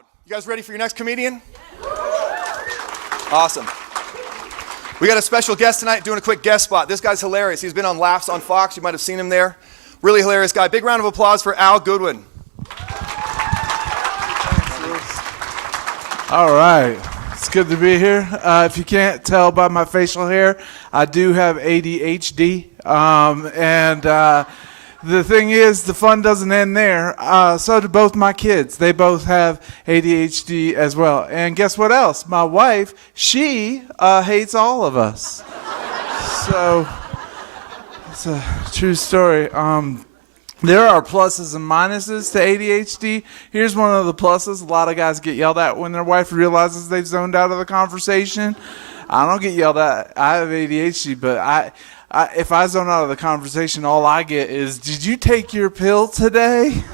crowd. You guys ready for your next comedian? Awesome. We got a special guest tonight doing a quick guest spot. This guy's hilarious. He's been on Laughs on Fox. You might have seen him there. Really hilarious guy. Big round of applause for Allan Goodwin. All right. It's good to be here. If you can't tell by my facial hair, I do have ADHD. The thing is, the fun doesn't end there. So do both my kids. They both have ADHD as well. And guess what else? My wife, she hates all of us. So it's a true story. There are pluses and minuses to ADHD. Here's one of the pluses. A lot of guys get yelled at when their wife realizes they've zoned out of the conversation. I don't get yelled at. I have ADHD, but if I zone out of the conversation, all I get is, "Did you take your pill today?"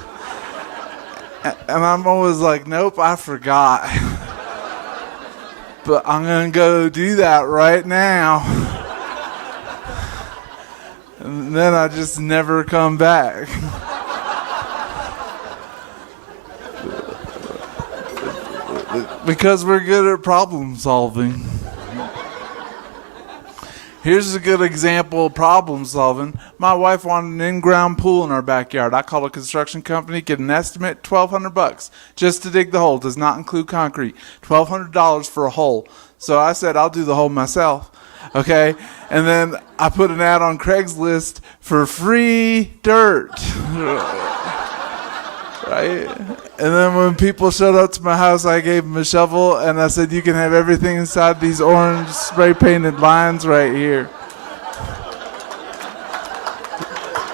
And I'm always like, "Nope, I forgot." But I'm going to go do that right now. And then I just never come back. Because we're good at problem solving. Here's a good example of problem solving. My wife wanted an in-ground pool in our backyard. I called a construction company, get an estimate, $1,200 just to dig the hole. Does not include concrete. $1,200 for a hole. So I said, I'll do the hole myself. Okay, and then I put an ad on Craigslist for free dirt. Right? And then when people showed up to my house, I gave them a shovel, and I said, "You can have everything inside these orange spray-painted lines right here."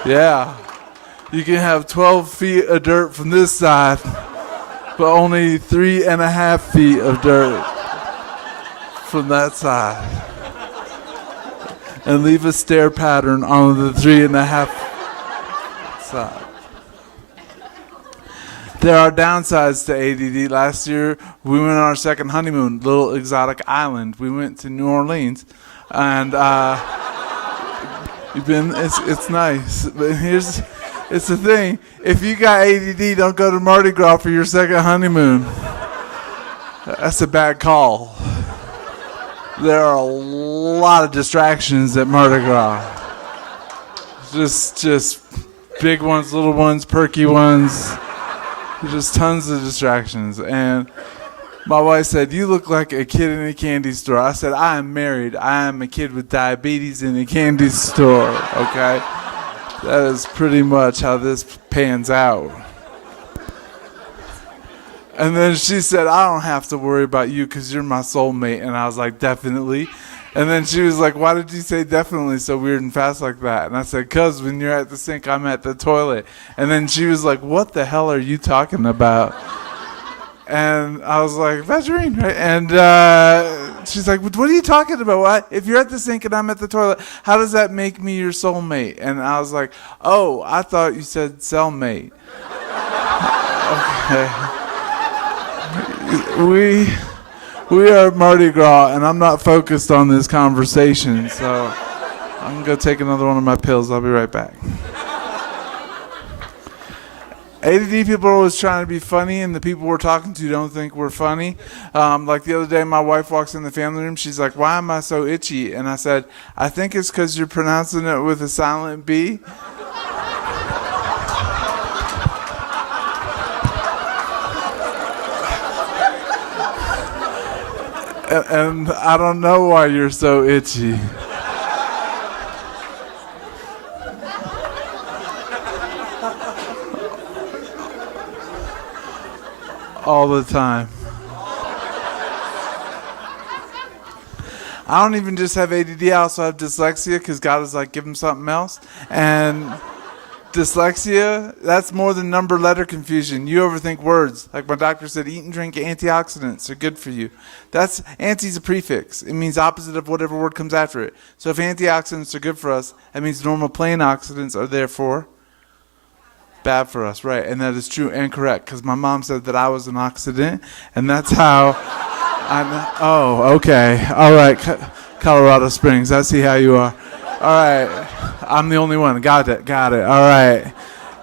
Yeah. You can have 12 feet of dirt from this side, but only 3.5 feet of dirt from that side. And leave a stair pattern on the 3.5 side. There are downsides to ADD. Last year, we went on our second honeymoon, little exotic island. We went to New Orleans, and it's nice. But it's the thing. If you got ADD, don't go to Mardi Gras for your second honeymoon. That's a bad call. There are a lot of distractions at Mardi Gras. Just big ones, little ones, perky ones. Just tons of distractions. And my wife said, "You look like a kid in a candy store." I said, "I am married. I am a kid with diabetes in a candy store." Okay? That is pretty much how this pans out. And then she said, "I don't have to worry about you because you're my soulmate." And I was like, "Definitely." And then she was like, "Why did you say definitely so weird and fast like that?" And I said, "'Cause when you're at the sink, I'm at the toilet." And then she was like, "What the hell are you talking about?" And I was like, "Vaseline, right?" And she's like, "What are you talking about? What? If you're at the sink and I'm at the toilet, how does that make me your soulmate?" And I was like, "Oh, I thought you said cellmate." Okay. We are Mardi Gras, and I'm not focused on this conversation, so I'm going to go take another one of my pills. I'll be right back. ADD people are always trying to be funny, and the people we're talking to don't think we're funny. Like the other day, my wife walks in the family room. She's like, "Why am I so itchy?" And I said, "I think it's because you're pronouncing it with a silent B." And I don't know why you're so itchy. All the time. I don't even just have ADD, I also have dyslexia because God is like, give him something else. And dyslexia, that's more than number letter confusion. You overthink words. Like my doctor said, eat and drink antioxidants are good for you. That's anti's a prefix. It means opposite of whatever word comes after it. So if antioxidants are good for us, that means normal plain oxidants are therefore bad for us, right? And that is true and correct because my mom said that I was an oxidant, and that's how I know. Oh, okay. All right. Colorado Springs, I see how you are. All right. I'm the only one. Got it. All right.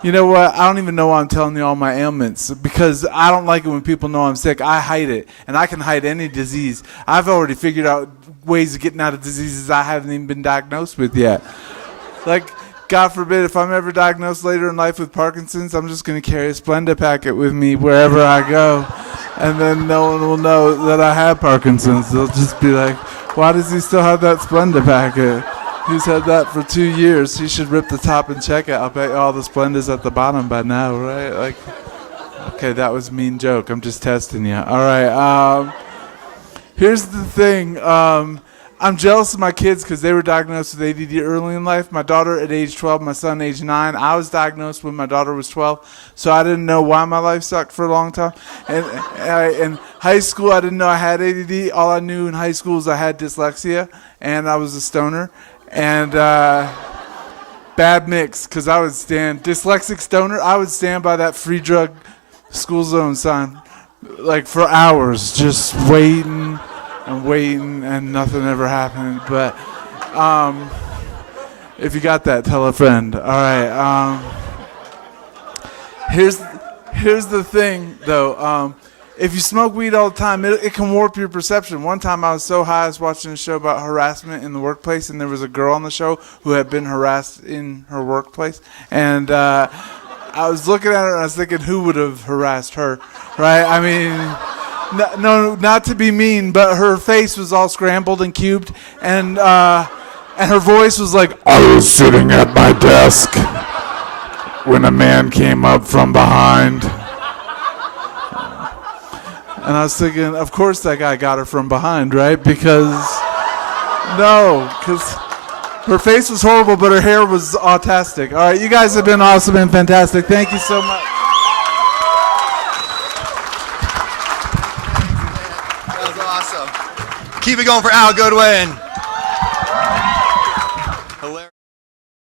You know what? I don't even know why I'm telling you all my ailments because I don't like it when people know I'm sick. I hide it, and I can hide any disease. I've already figured out ways of getting out of diseases I haven't even been diagnosed with yet. Like, God forbid, if I'm ever diagnosed later in life with Parkinson's, I'm just going to carry a Splenda packet with me wherever I go, and then no one will know that I have Parkinson's. They'll just be like, why does he still have that Splenda packet? He's had that for 2 years. He should rip the top and check it. I'll bet all the Splenda's at the bottom by now, right? Like, okay, that was a mean joke. I'm just testing you. All right. Here's the thing. I'm jealous of my kids because they were diagnosed with ADD early in life. My daughter at age 12, my son age 9. I was diagnosed when my daughter was 12, so I didn't know why my life sucked for a long time. And in high school, I didn't know I had ADD. All I knew in high school is I had dyslexia, and I was a stoner. And bad mix, because I would stand, dyslexic stoner, I would stand by that free drug school zone sign like for hours, just waiting and waiting, and nothing ever happened. But if you got that, tell a friend. All right. Here's the thing, though. If you smoke weed all the time, it can warp your perception. One time I was so high, I was watching a show about harassment in the workplace, and there was a girl on the show who had been harassed in her workplace. And I was looking at her, and I was thinking, who would have harassed her, right? I mean, no, not to be mean, but her face was all scrambled and cubed, and her voice was like, I was sitting at my desk when a man came up from behind. And I was thinking, of course that guy got her from behind, right? Because her face was horrible, but her hair was autistic. All right, you guys have been awesome and fantastic. Thank you so much. That was awesome. Keep it going for Allan Goodwin.